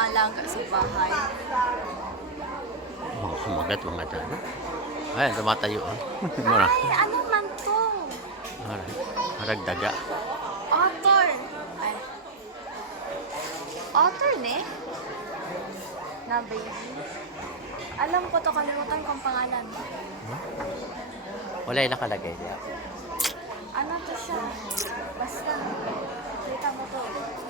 alaga sa bahay. Mga kumagat mga dyan. Ayan, tumatayo. Mura. Ay, ano man to? Harag daga. Otter. Ay. Otter ne? Na baby. Alam ko to, kalimutan kong pangalan. Wala yung nakalagay niya. Ano to siya? Basta. Kita mo to.